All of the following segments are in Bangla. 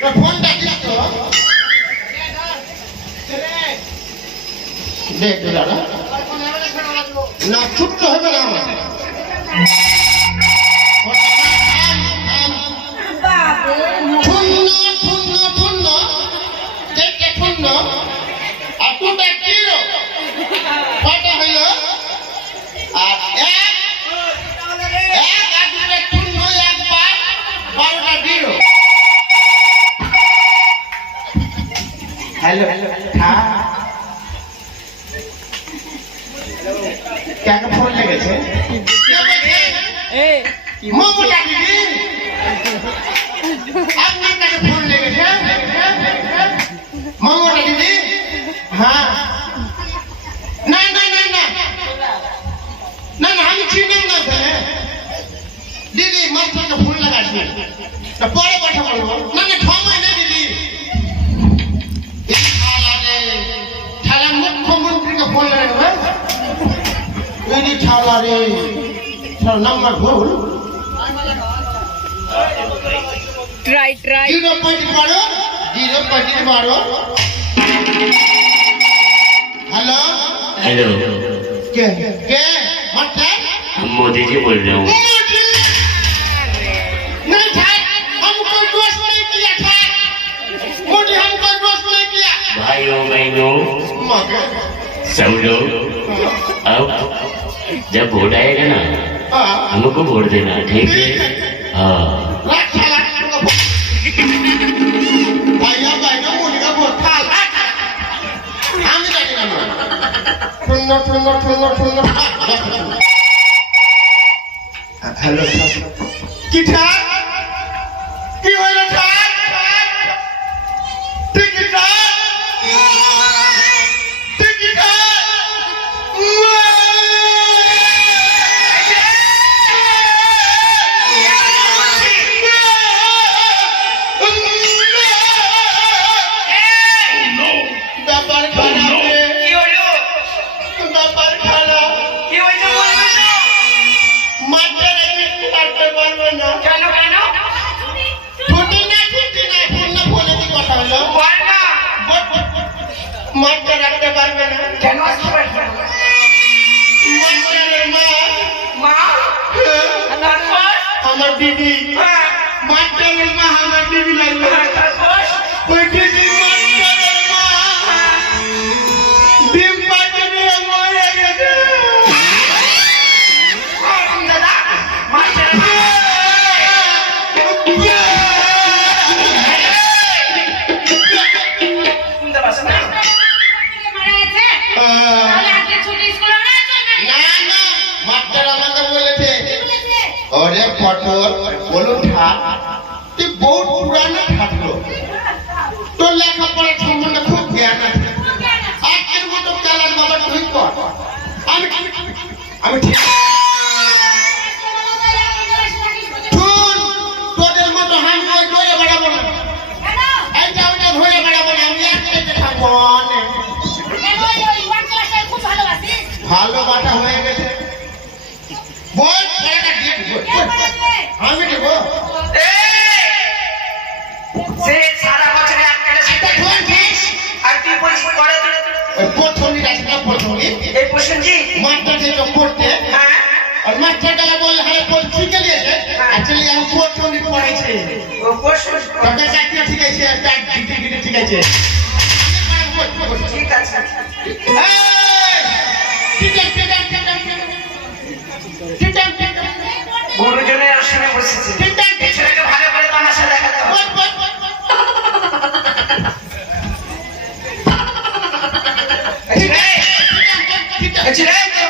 ফোনটা দিস তো দেখ দাদা না ছুটতে হবে না আমার हेलो हाँ क्या का फोन लगे छे ए मोमोटा दीदी आपने का फोन लगे छे मोमोटा दीदी हाँ ना ना ना ना ना ना हम चीनिंग ना थे दीदी मस्त का फोन लगा दिए तो बड़े बैठा बोलो ना ना थामा ना दीदी मुख्यमंत्री का फोन लगा यदि छाला रे नंबर भूल ट्राई 0.12 हेलो हेलो क्या मतलब मोदी जी बोल रहा हूँ नहीं था हमको दोष नहीं किया था मोदी हमको दोष नहीं किया भाइयों बहनों सब लोग अब जब वोट आएगा ना हमको वोट देना ठीक है हाँ भैया बहनों मोदी का वोट खा हम ही सुनो हेलो की ठाक की होइलो ठाक ठीक ठाक মাঠটা রাখতে পারবে না কেন আমার দিদি মাঠটারের মা আমার দিদি লাগবে ওই দিদি মাঠটারের মা ডিম পাটে নিয়ে মরে গেছে अरे पटोर बोलो ठाक ते बहुत पुराना ठाकलो तो लेखा पढ़ा সম্বন্ধ খুব জ্ঞান আছে আজকের মতো কালার বাবা তুই কর আমি ঠিক শুন তোদের মতো হাম ওই ধরে বেড়াবো না কেন এইটা ওটা ধরে বেড়াবো না আমি একসাথে থাকবো না কেন ওই ওয়ান ক্লাসে খুব ভালোবাসিস ভালোবাসা হয়ে গেছে বল খেলাটা দিয়ে আমি দেব সে সারা বছরে একটা সেটা কোন ফিস আর তুই বলছিস পড়ে প্রথমই রাস্তা প্রথমই এই প্রশ্নজি মাস্টার যে পড়তে হ্যাঁ আর মাস্টার গেলে বলে হ্যাঁ বল ঠিক আছে অ্যাকচুয়ালি আমি প্রথমই পড়াইছি ও প্রশ্ন তবে চাকরি ঠিক আছে একটা ডিগ্রি ঠিক আছে ঠিক আছে গুরুজনের আসনে বসেছে ছেলেকে ভালো করে তামাশা দেখাতে হবে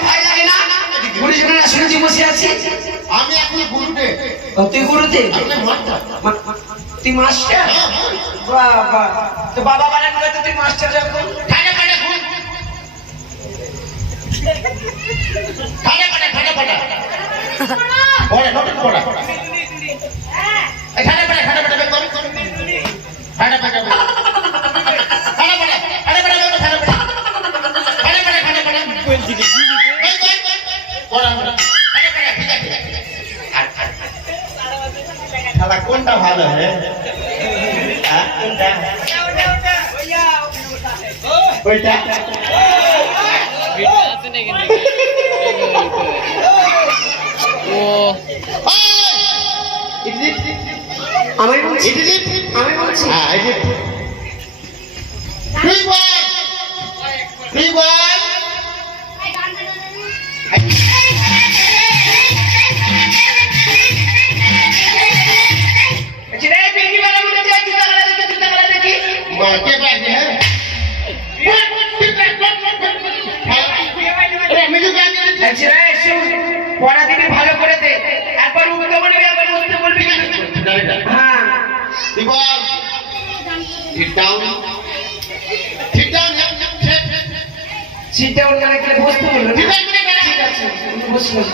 ভয় লাগে না গুরুজনের আসনে যে বসে আছি আমি এখন গুরুতে তুই গুরুতে তুই মাস্টার বাবা তো বাবা বলেন তো তুই মাস্টার যখন পড়া নতুন পড়া খানা পড়া বেকম খানা পড়া কোন দিকে পড়া পড়া শালা কোনটা ভালো রে ওইটা ও আমি বলছি আমি বলছি পড়া দিবি ভালো করে দে একবার উঠতে বলবি একবার বসতে বলবি হ্যাঁ সিটটা উঠে গেলে বসতে বলবো ঠিক আছে বসলাম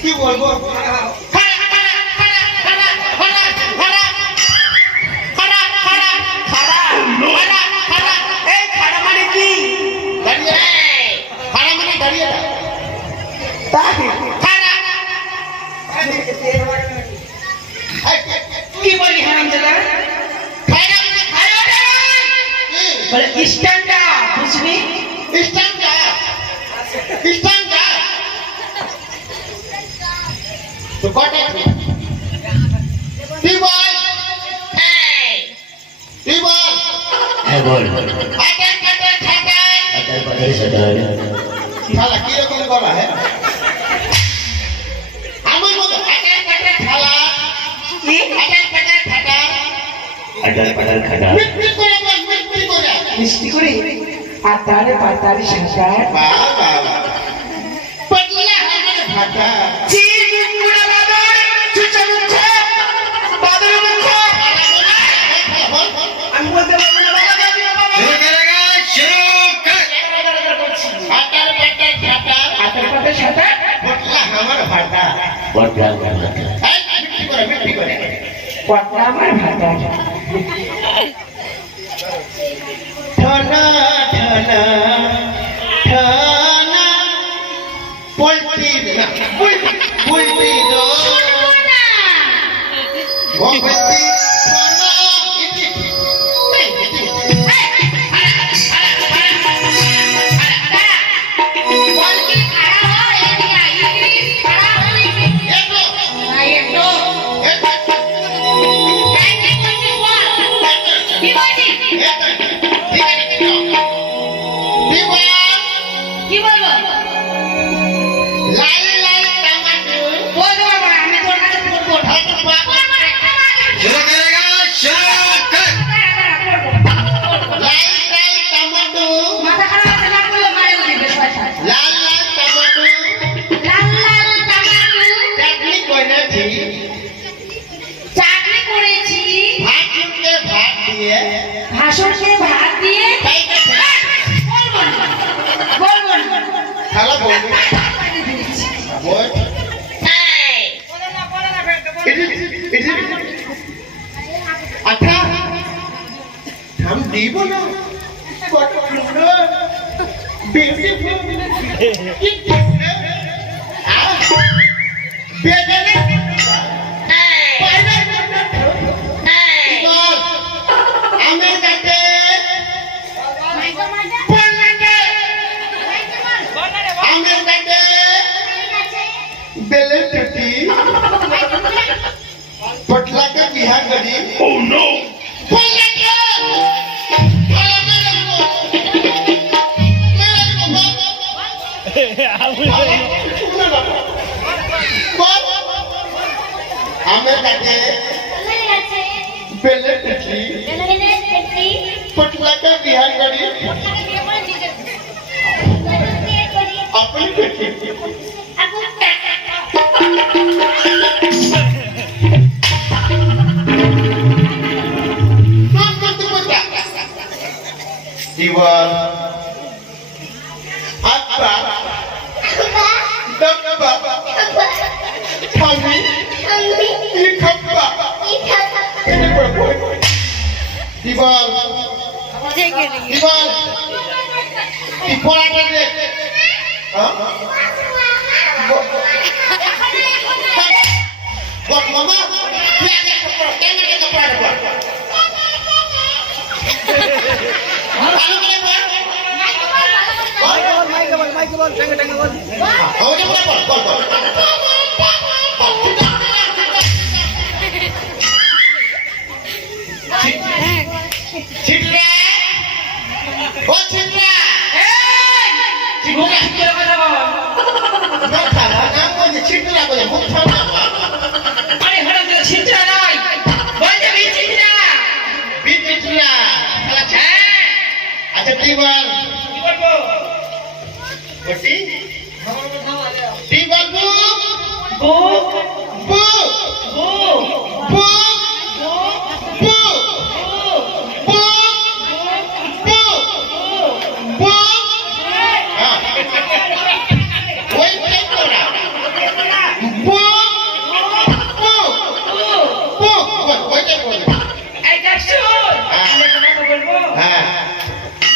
কি বলবো কি বলি হারামজাদা বলে স্ট্যান্ডা বুঝবি তো কটা কি বল কি বল হ্যাঁ বল আটার কাটার ঠাটাই আটার পাটার সাটার শালা কি রকম বলা হ্যাঁ আমার মতো আটার কাটার ঠালা কি আটার কাটার ঠাটা আটার পাটার খাটা মিষ্টি করে বল মিষ্টি করে মিষ্টি করে আতারে পাতারে সাঁতার বাবা পটলা আমার ঠাটা আমি বলতে পারবো না আটার কাটার ঠাটা আতার পাতার সাঁতার পটলা আমার ভাটা বটলা খাটা মিষ্টি করে পটলা আমার ভাতা ঠানা ঠানা ঠানা পল্টি না পল্টি দো ভক্তি ঠানা ইতি কি বলবো লাল লাল টমেটো বলতে পারবো না আমি তোর কাছে পড়বো লাল লাল টমেটো মাথা খারাপ আছে না করলে মারে দিবে পয়সা লাল লাল টমেটো লাল লাল টমেটো চাটনি করেছি চাটনি করেছি ভাতকে ভাত দিয়ে ভাসুরকে ভাত দিয়ে খাইতে বলবো না বলবো না হ্যালো বলবো বল আচ্ছা हम দিব না কত সুন্দর বিউটিফুল কি বেদনা আমার কাছে আমার কাছে बेले टटी पटला का बिहार गरी ओह नो हमें कहते बेले टटी पटला का बिहार गरी अपनी टटी Iwan Akbar Dabba Kami Ikhabba Ini berapa? Iwan Iwan Iwan ada dia. Hah? ওটা বল বল বল ছিটরা ও ছিটরা না খালা না বলে ছিটরা বলে মুখ ঠান্ডা আরে হঠাৎ করে ছিটরা নয় বলছে বিচিত্রা বিচিত্রা আচ্ছা তুই বল কি বলবো বটি তুই বল বুক বু বুক বু বু বু বু বু ওই টাইপ করা বু বু বু ওই টাইপ করা এই দেখছো আমি তোমাকে বলবো হ্যাঁ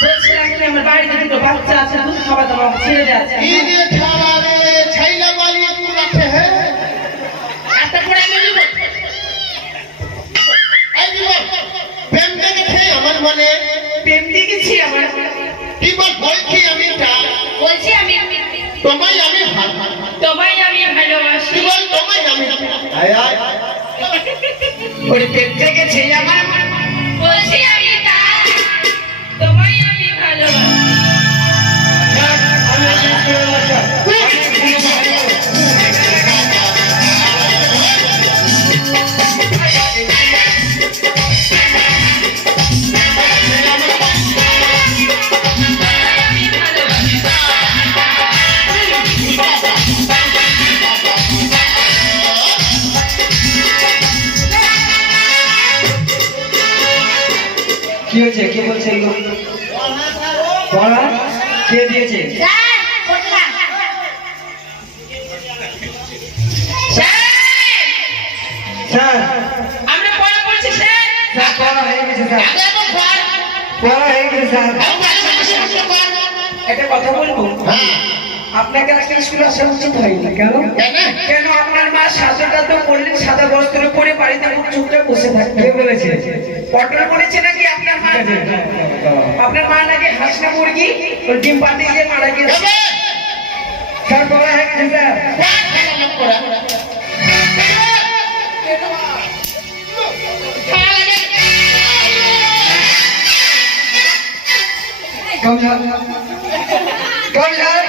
বলছিলাম কি আমার বাড়িতে দুটো বাচ্চা আছে দুধ খাওয়া দাওয়া ছেড়ে আছে ये थारा रे छैला वाली तू रखे है একটা করে আমি দিব आई जीवन प्रेम देखे আমার মনে প্রেম দিয়ে গেছি আমার কি বল বলছি আমি তা বলছি আমি তোমায় আমি তোমায় আমি ভালোবাসি কি বল তোমায় আমি আয় আয় ওরে প্রেম জেগেছে আমার বলছি আমি তাই তোমায় আমি ভালোবাসি কি হয়েছে কে বলছে এগুলো পড়া কে দিয়েছে স্যার কোটলা স্যার স্যার আমরা পড়া পড়ছি স্যার স্যার পড়া হয়ে গেছে স্যার আগে তো কর পড়া হয়ে গেছে স্যার একটা কথা বলবো হ্যাঁ আপনাকে আজকে স্কুলে আসা উচিত হয়নি কেন কেন কেন আপনার মা সাদাটা তো বললেন সাদা বস্ত্র পরে বাড়িতে খুব চুপচাপ বসে থাকবে কে বলেছে পটল বলেছে নাকি আপনার মা আপনার মা নাকি হাঁসনা মুরগি ওর ডিম পাতে গিয়ে মারা গিয়েছে স্যার পড়া হয়ে গেছে স্যার কম স্যার কম স্যার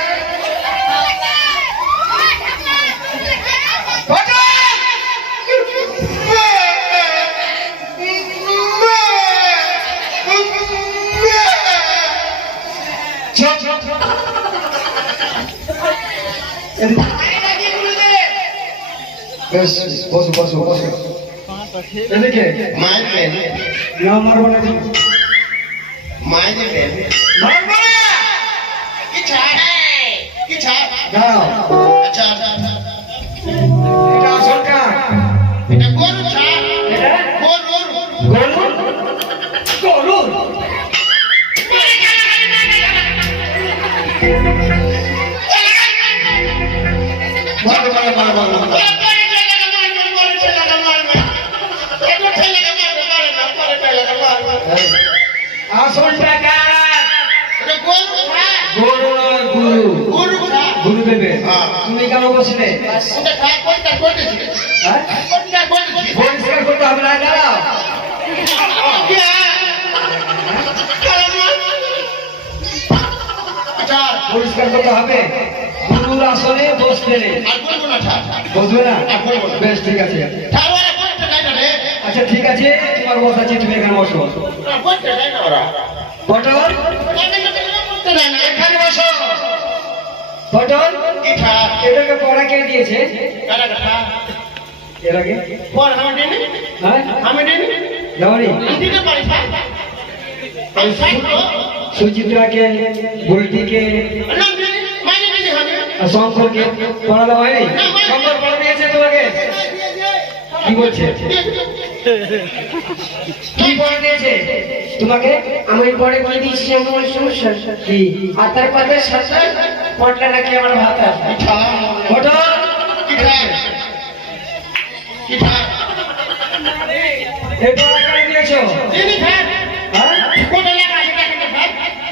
চুপ বেশ বসো বসো বসো এদিকে মায়ের পেন না মারবো না মায়ের পেন মারবো না কি ছাড় কি ছাড় দাও আচ্ছা আচ্ছা আচ্ছা এটা আসল কাজ এটা গরু ছাড় এটা গরু গরুর গরুর মারবো মারবো মারবো আসল টাকা গরু নয় গুরু গুরু দেবে তুমি কেন বসলে হ্যাঁ পরিষ্কার করতে হবে না দাঁড়াও পরিষ্কার করতে হবে গুরুর আসলে বসতে নেই বসবে না বেশ ঠিক আছে আচ্ছা ঠিক আছে তোমার বস আছে তুমি এখানে বসো পটল এখানে বসো পটল এটাকে পড়া কে দিয়েছে এর আগে হ্যাঁ যাওনি সুচিত্রাকে বুলটিকে আর শঙ্করকে পড়া দেওয়া হয়নি শঙ্কর পড়া দিয়েছে তোমাকে কি বলছে কি পড়া দিয়েছে তোমাকে আমি পরে কি দিচ্ছি আমার সমস্যা কি আর তার পাতে সাথে পটলা নাকি আমার ভাত আছে পটল এই পড়া কেন দিয়েছো হ্যাঁ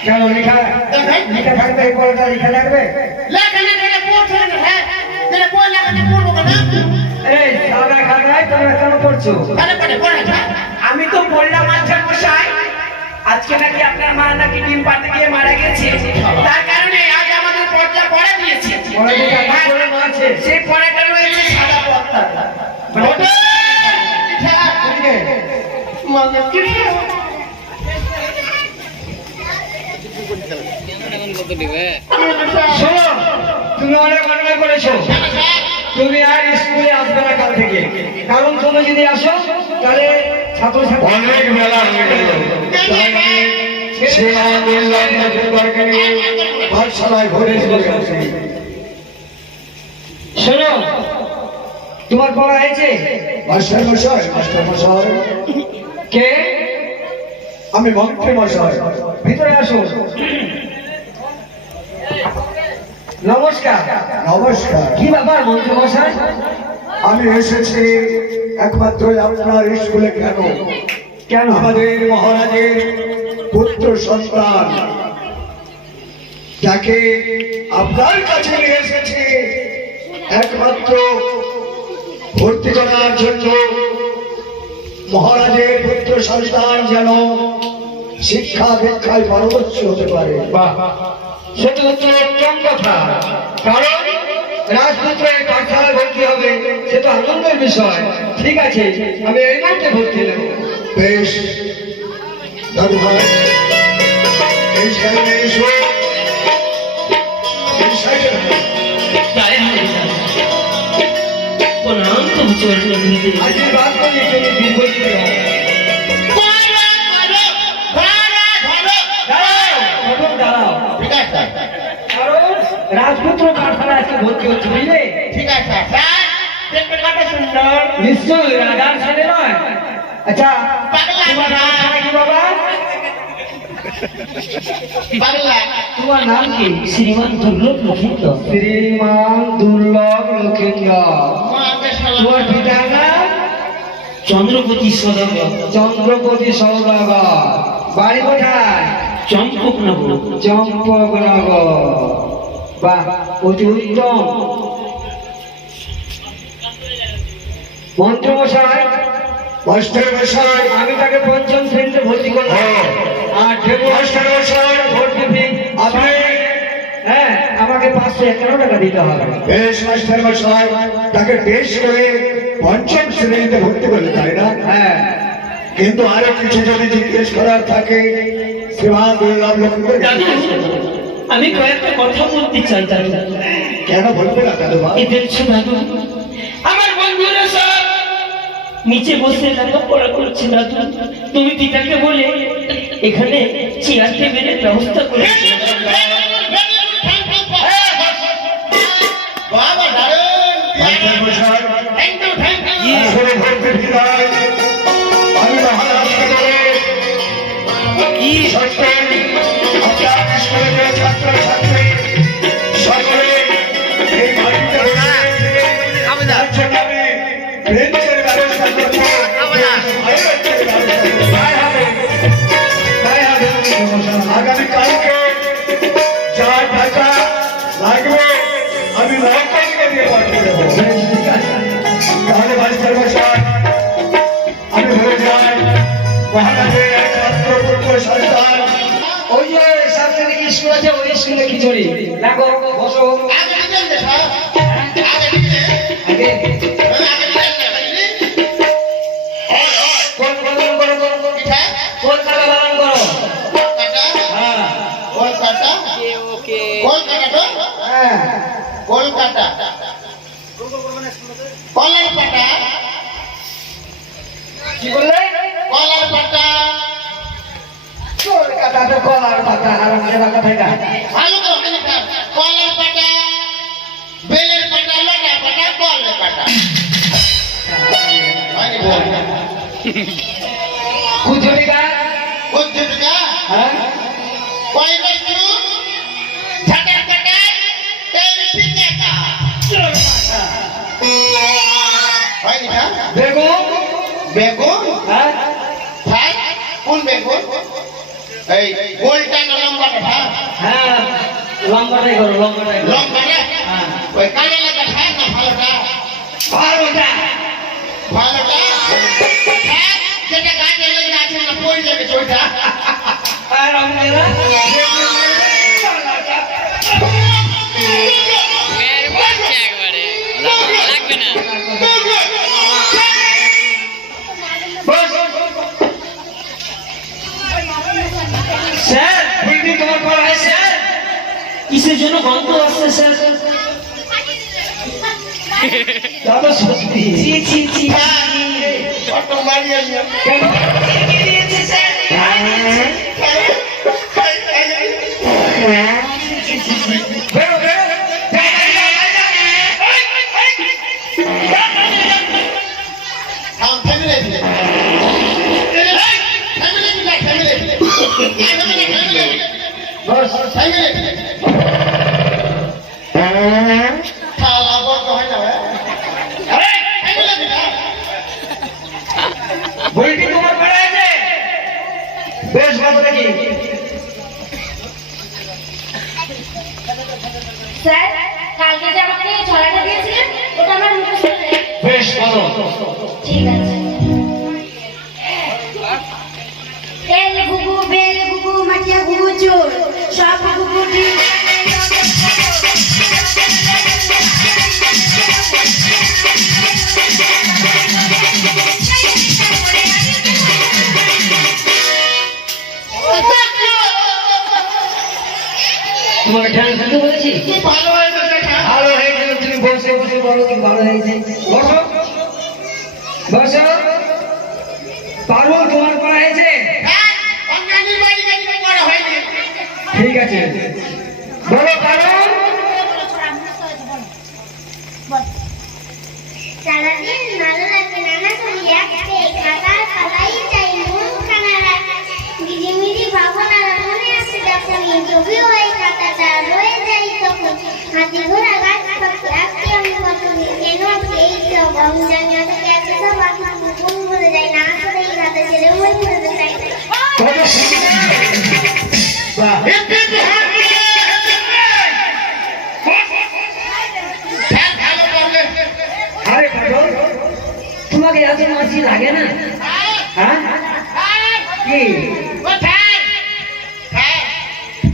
কেন লেখা লেখা থাকবে এই পড়াটা লেখা থাকবে তোমরা কেন করছো? আরে পড়ে পড়ে আমি তো বললাম মাস্টার মশাই আজকে নাকি আপনার মা নাকি ডিম পাতে গিয়ে মারা গেছে, তার কারণে আজ আমাদের পর্দা পড়া দিয়েছে। পড়াতে কাকা করে মারছে। সেই পড়াটা রয়েছে সাদা পর্দা। মানে কি শোনো, তুমি অনেক অন্যায় করেছো। তুমি আর স্কুলে আসবে না কাল থেকে, কারণ তুমি যদি আসো তাহলে ছাত্রছাত্রী অনেক মেলা হয়ে গেল পাঠশালায় ঘরে চলে আসে। শোনো, তোমার পড়া হয়েছে? মাস্টার মশাই কে? আমি মন্ত্রী মশাই। ভিতরে আসো। নমস্কার। নমস্কার। কি ব্যাপার মন্ত্রী মশাই? আমি এসেছি একমাত্র আপনার স্কুলে। কেন? কেন? আমাদের মহারাজের পুত্র সন্তান যাকে আপনার কাছে নিয়ে এসেছি একমাত্র ভর্তি করার জন্য। মহারাজের পুত্র সন্তান যেন শিক্ষা দীক্ষায় পারদর্শী হতে পারে। বাহ, সেটা হচ্ছে উত্তম কথা। কারণ রাজপুত্রের পাঠশালায় ভর্তি হবে, সে তো আনন্দের বিষয়। ঠিক আছে, আমি এই মুহূর্তে ভর্তি নেব। বেশ, দাদু ভাই এই সাইডে এসো। এই সাইডে আশীর্বাদ করি তুমি দীর্ঘজীবী হও। দাঁড়াও, দাঁড়াও। ঠিক আছে কারণ রাজপুত্র পাঠশালায় আজকে ভর্তি হচ্ছে, বুঝলে? ঠিক আছে স্যার দেখতে কত সুন্দর নিশ্চয়ই রাজার ছেলে নয়। আচ্ছা, তোমার নাম কি বাবা? বাংলা তোমার নাম কি? শ্রীমান দুর্লভ লক্ষিন্দ্র। শ্রীমান দুর্লভ লক্ষিন্দ্র। তোমার পিতার নাম? চন্দ্রপতি সদাগর। চন্দ্রপতি সৌদাগর। বাড়ি কোথায়? চম্পকনগর। চম্পকনগর। বাহ, অতি উত্তম। মন্ত্রমশাই, মাস্টার মশাই, আমি তাকে পঞ্চম শ্রেণীতে ভর্তি করলাম। আর মাস্টার মশাই, ভর্তি ফি আপনি হ্যাঁ, আমাকে 551 টাকা দিতে হবে। বেশ মাস্টার মশাই, তাকে বেশ করে পঞ্চম শ্রেণীতে ভর্তি করলে, তাই না? হ্যাঁ, কিন্তু আরো কিছু যদি জিজ্ঞেস করার থাকে শ্রীমান দুর্লভ লক্ষিন্দ্র। দাদু, আমি কয়েকটা কথা বলতে চাই দাদু। কেন বলবে না দাদু ভাই? এই দেখছো দাদু, আমার বন্ধুরা সব নিচে বসে লেখাপড়া করছে দাদু। তুমি পিতাকে বলে এখানে চেয়ার টেবিলের ব্যবস্থা করেছি। বাবা দারুণ মাস্টার মশাই, থ্যাংক ইউ আসলে ভর্তি বিদায় আমি মহারাষ্ট্রে সকল আপনার স্কুলের ছাত্র ছাত্রী সকলে এই বাড়িতে তার জন্য আমি বেঞ্চের ব্যবস্থা করবো। তাই হবে, তাই হবে মন্ত্রমশাই। আগামী কালকে যা টাকা লাগবে আমি লঙ্কাকে দিয়ে পাঠিয়ে দেবো। বেশ, ঠিক আছে। তাহলে মাস্টার মশাই, আমি হয়ে যাই মহারাজের একমাত্র পুত্র সন্তান। ওই যে সামনে দিকে স্কুল আছে, ওই স্কুলে খিচুড়ি দেখো, বসো। আগে দিলেন যে স্যার আগে দিলেন আগে আগে দিলেন কোন বারণ করো, পিঠা কলকাতা বারণ করো। কলকাতা হ্যাঁ, কলকাতা কলকাতা তো হ্যাঁ, কলকাতা কলার পাতা কি বললে? কলার পাতা কলকাতাতে কলার পাতা আর আমাদের কোথায় না? ভালো তো ওখানে স্যার কলার পাতা বেলের পাতা লটা পাতা কলের পাতা হয়নি বল খুচুড়ি গাছ, বুদ্ধিকা হ্যাঁ, কয় বস্তু ঝাটার কাটা তেল পিকাটা হয়নি স্যার বেগুন, বেগুন হ্যাঁ, ভাই কোন বেগুন এই গোলটা না লম্বাটা ভাই হ্যাঁ, লম্বাটাই করো, লম্বাটাই করো। লম্বাটা হ্যাঁ, ওই কানে লাগা খায় না ভালোটা ভালোটা, ভালো যেটা গাছে লেগে আছে না পড়ে যাবে ওইটা আর আমরা স্যার বিল্ডিং তোমার পড়া হয় স্যার কিসের জন্য গন্ধ আসছে স্যার দাদা সত্যি জি জি জি কত মারি আইয়া কেন বেরো বেরো हम फैमिली ले फैमिली বস फैमिली खाला बोल तो है ना फैमिली বইটি তোমার পড়া আছে বেশ ভালো দেখি স্যার কালকে যে আমাকে ছড়াটা দিয়েছিলেন ওটা আমার মুখস্থ নেই। বেশ ভালো ঠিক আছে এল গুগু বেল গুগু মাটিয়া গুগু চোর সব গুগু ঠিক তোমার ডান্স করতে বলেছি ভালো হয়েছে দেখা ভালো হয়েছে তুমি বসে বসে বলো কি ভালো হয়েছে বসো বসো পারুল তোমার পড়া হয়েছে অন্যান্য বাড়ি গাড়ি বড় হয়নি ঠিক আছে বলো পারুল সারাদিন ভালো লাগবে নানা তুমি রাখতে খাতা খালাই চাই মন খানা মিজি ভাবনারা মনে আছে যখন ইন্টারভিউ হয় খাতাটা রয়ে যাই তখন হাতি ঘোড়া গাছ পাখি আজকে আমি কত কেন এই সব আমি জানি না কেন সব আপনার কোন বলে যায় না আসলে এই খাতা ছেলে ওই বলে চাই কত সুন্দর বাহ ভালো করলে আরে পারুল তোমাকে এত মাছি লাগে না হ্যাঁ কি ও থাক হ্যাঁ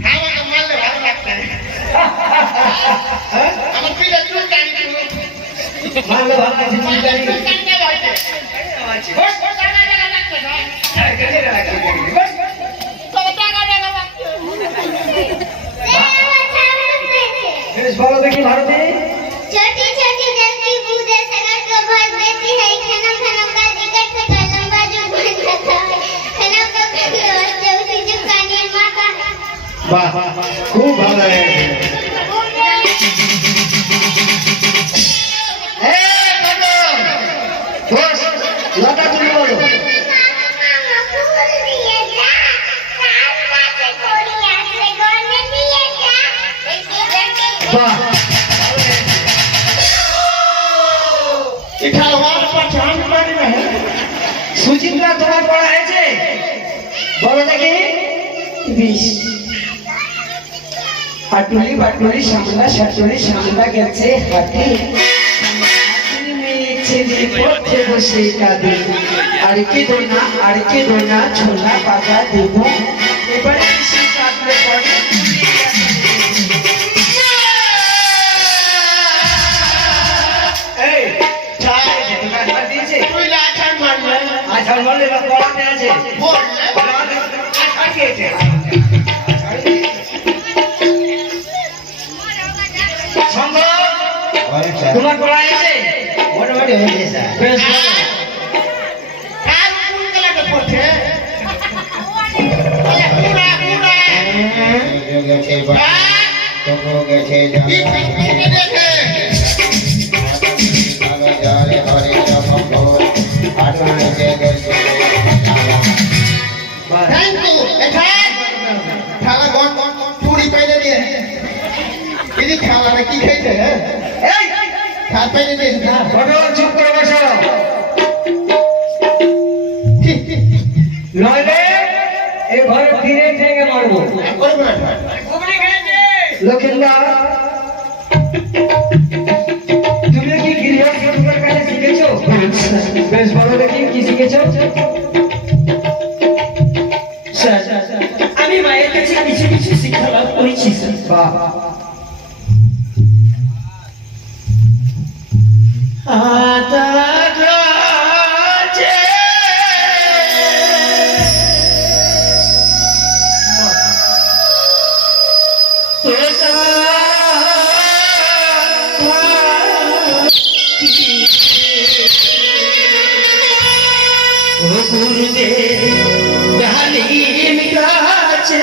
আমাকে মারলে ভালো লাগবে আমার পিঠে চুল টানি ভালো ভালো আছে চিন্তা নেই টানতে লাগবে বস বস টাকা টাকা লাগবে তো টাকা টাকা লাগবে বেশ ভালো দেখি ভারতে छोटी छोटी जल्दी बूंदे सगर को भर देती है खनम खनम का जिगर से का लंबा जो बन जाता है खनम को कभी होते उसी जो कानी माता বাহ খুব ভালো হয়েছে বস লতা তুমি বলো मामा फूल दिए जा काला से कोरिया से गोने दिए जा বাহ इधर वार पर चांद पड़ी है সুচিত্রা তোমার পড়া হয়েছে বলো দেখি বিশ হাটুলি বাটুলি সামলা সাটুলি সামলা গেছে হাতি হাতির মেয়ে ছেলে পথে বসে কাঁদে আর কি দোনা ছোলা পাতা দেব এবার এসে কাঁদলে পরে এই দিয়েছে তুই লাচান মারলে আচ্ছা বলে এবার পড়াতে আছে বললে আচ্ছা খেয়েছে তোমার পড়া আছে মোটামুটি হয়েছে স্যার বেশ ভালো আর কোন কালাটা পড়ছে বলে পুরা পুরা দেখে থ্যাংক ইউ এটা খালা গন চুরি পাইলে দিয়ে এই খালাটা কি খাইছে এই খাত পাইলে দিয়ে ফটো চুপ করে বসো নইলে এই ঘরে ফিরে থেকে মারবো করবো না লক্ষিন্দর তুমি কি গৃহস্থ কাছে শিখেছো বেশ ভালো দেখি কি শিখেছো বাহ আতা গাছে ও গুরুদেব ডালিম গাছে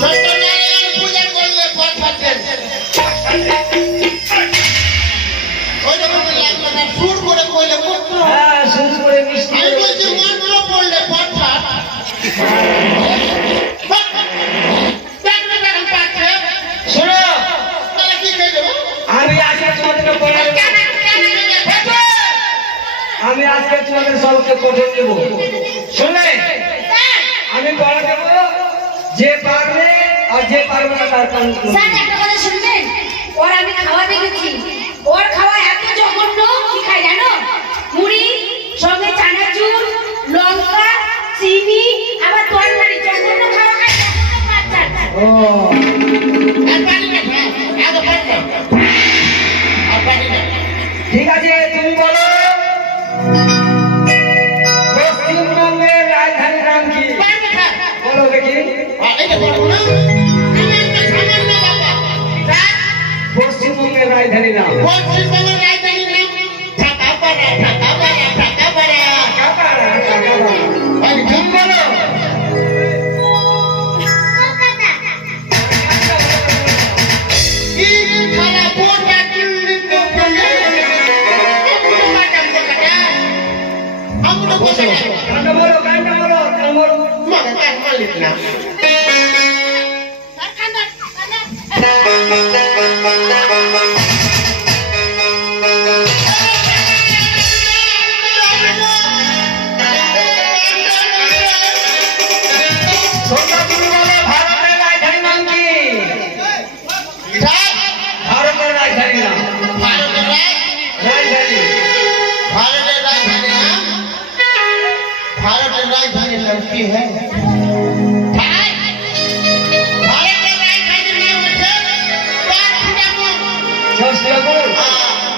সত্যনারায়ণ পূজা করলে পথ হাঁটেন। ওই রকম লাগলো না, সুর করে কইলে পুত্র। হ্যাঁ শুরু করে মিষ্টি আমি বলছি মন্ত্র পড়লে পথ হাঁট। দেখলে দেখেন পাচ্ছে। শোনো তাহলে কি খেয়ে দেবো? আমি আজকে তোমাদেরকে পড়াবো আমি আজকে তোমাদের সবকে পড়ে দেবো শুনলে আমি পড়া দেবো যে পারবে আর যে পারবে না তার কারণ স্যার একটা কথা শুনবেন, ওর আমি খাওয়া দেখেছি, ওর খাওয়া এত জঘন্য, কি খায় জানো? মুড়ি সঙ্গে চানাচুর, লঙ্কা, চিনি, আবার তরকারি, জঘন্য খাওয়া খায়, জঘন্য বাচ্চা। ও আর পারি না, আগে পারি না। আর পারি না। ঠিক আছে তুমি বলো পশ্চিমবঙ্গের রাজধানীর নাম কি পারি না, খা। বলো দেখি এটা বলবো না? আমি একটা খাবার না বাবা। রাত পশ্চিমবঙ্গের রাজধানীর নাম পশ্চিমবঙ্গের রাজধানীর নাম ঢাকাপাড়া, ঢাকাপাড়া, ঢাকাপাড়া। ওই তুমি বলো কলকাতা। কি খারাপ ওটা দিল্লিতে বলে। এগুলো মাটাম দেখাটা। আমরা বসে গেছি। গানটা বলো গানটা বলো গান বলো মাকে কাজ মালিক না। তোমরা তুমি বলো ভারতের রাজধানীর নাম কি রাত ভারতের রাজধানীর নাম ভারতের রাত রাজধানী भारत राजधानी नाम भारत राजधानी नाम की है भारत राजधानी नाम है काठमांडू জোসলাপুর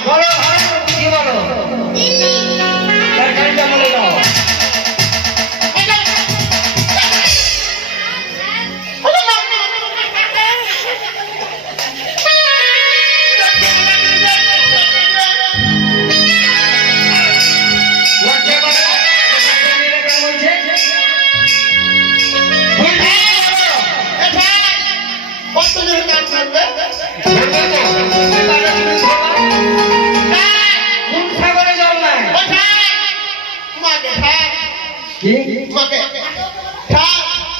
বলো ভারত কি বলো দিল্লি। রাজধানীটা বলে দাও লজ্জা করে না? রাজধানীর কেন বলছে কত জন কাজ করবে বলবে তো তুমি বাড়ি তুমি শোনো কোন সাগরে জল নাই মাকে থাক কি মাকে থাক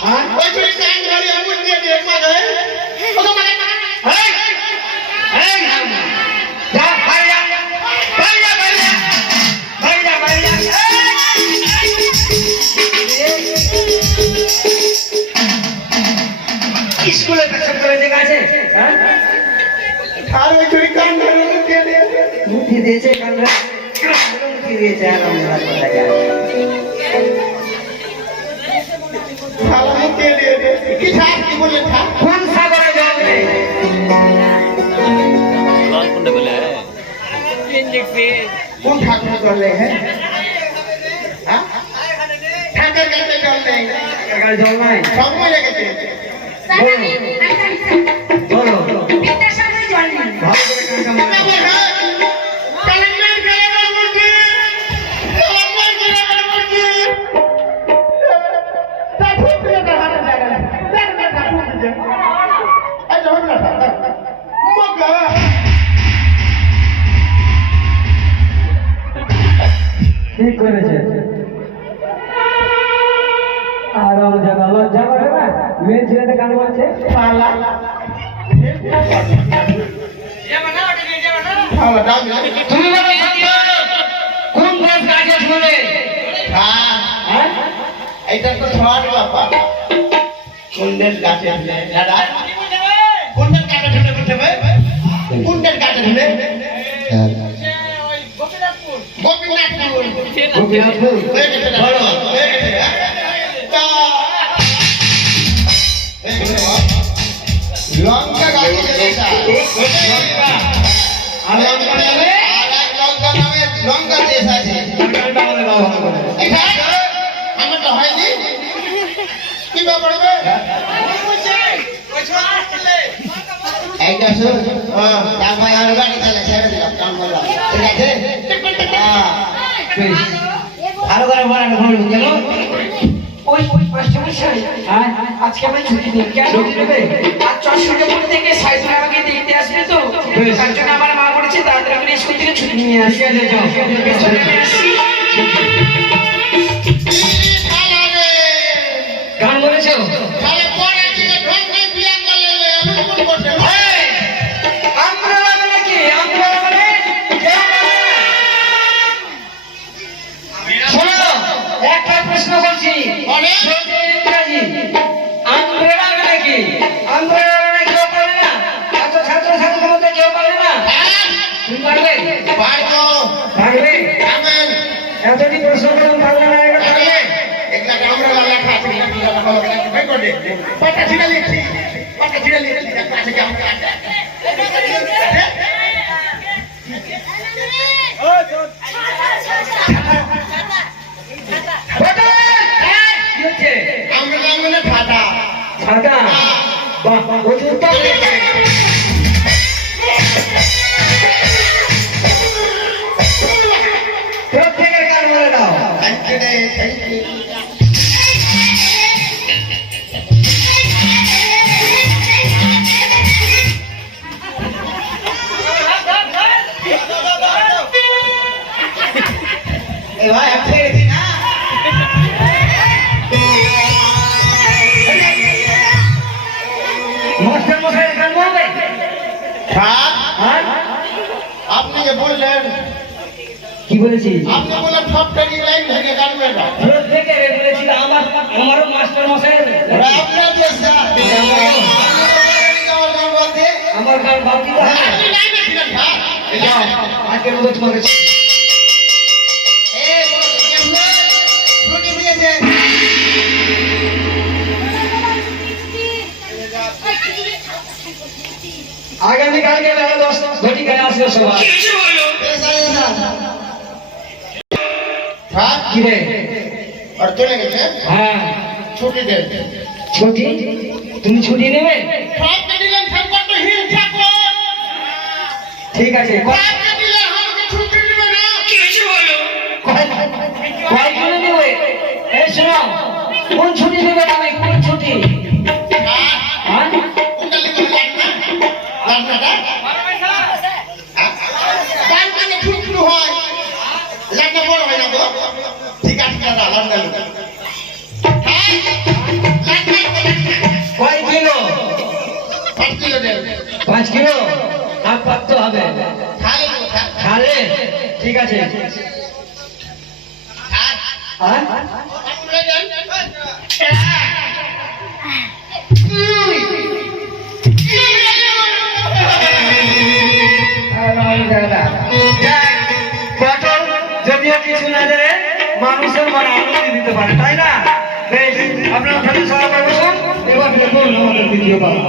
হ্যাঁ ওই তুই কান হ্যাঁ আর ওই চুরি কান ধরে কে দিয়ে মুঠি দিয়েছে কানরা মুঠি দিয়েছে আর আমরা কোথায় যাই খালা কে দিয়ে কি ছাড় কি বলে ছাড় কোন সাগরে জল নেই কোন ঠাকুর করলে হ্যাঁ ঠাকুর কাছে জল নেই এখানে জল নাই সময় লেগেছে বলো পেটের সামনে জল নেই। ভালো করে কানটা মনে করো। ক্যালেন্ডার ক্যালেন্ডার মুরগি ক্যালেন্ডার ক্যালেন্ডার মুরগি তা ঠিক করে হাতে জায়গা দেখ না তা ঠিক আছে এই দেখো না মগা ঠিক করেছে আর জানা লজ্জা করে না মেয়ে ছেলেটা কান বলছে পালা খাওয়া দাও তুমি বলো কোন দেশ কাজে শুনে হ্যাঁ এইটা তো শর্ট বাপা কোনদের গাছে দাদা কোনদের গাছে ঢুকে বলতে হবে কোনদের গাছে ঢুকে গোপীনাথপুর গোপীনাথপুর বলো লঙ্কা গাছে আর লঙ্কা নামে লঙ্কা দেশ আছে আমার তো হয়নি কি ব্যাপার এইটা শুন তারপর আমার গাড়ি চালা ছেড়ে দিলাম কাম করলাম ঠিক আছে আরো করে বলানো বলবো কেন ওই মাস্টারমশাই হ্যাঁ আজকে আমি ছুটি নিই কেন ছুটি নেবে আর চশমাটা থেকে সাইকেল আমাকে দেখতে আসবে তো তার জন্য আমার মা বলেছে তাড়াতাড়ি করে স্কুল থেকে ছুটি নিয়ে আসি পেছনে আমি আসছি গান বলেছো আমরা নাকি আমরা মানে শোনো একটা প্রশ্ন করছি ইংরাজি আমব্রেলা মানে কি আমব্রেলা মানে কেউ পারে না এত ছাত্র ছাত্রীর মধ্যে কেউ পারে না তুমি পারবে পারবে এতটি প্রশ্ন করলাম পারবে না এবার পারবে কি হচ্ছে ছাতা বাহ প্রচুর তো প্রত্যেকের কান বলে দাও মাস্টার মশাইয়ের গান বলবে আপনি যে বললেন কি বলেছি আপনি বললেন সবটা লাইন থেকে গানবে না প্রত্যেকে বলেছি আমারও মাস্টার মশাইয়ের আপনার যে আমার গান ভাবতে তো হবে আপনি লাইনে ছিলেন আজকের মতো তোমাকে আগামীকালকে বেলা 10 ঘটিকায় আসবে সবাই কি রে আর চলে গেছে হ্যাঁ ছুটি দেন ছুটি তুমি ছুটি নেবে সবটা দিলেন সবটা তো হিল থাকো ঠিক আছে সবটা দিলে আমাকে ছুটি দিবে না কি হয়েছে বলো কয় দিনে নেবে এই শোনো কোন ছুটি নেবে আমি কোন ছুটি হ্যাঁ কোনটা লিখে লাগনা লাগনাটা গান গানে ছুটি হয় লাগনা বড় হয় না গো ঠিক আছে দাদা লাগনা হ্যাঁ লাগনা কয় কিলো 5 কিলো দেন 5 কিলো হাফ প্রাপ্ত হবে খালি খালে ঠিক আছে হ্যাঁ আপনি দেন মানুষের মনে আনন্দ দিতে পারে, তাই না? বেশ, আপনারা তাহলে সবাই বসুন। এবার দেখুন আমাদের দ্বিতীয় পালা।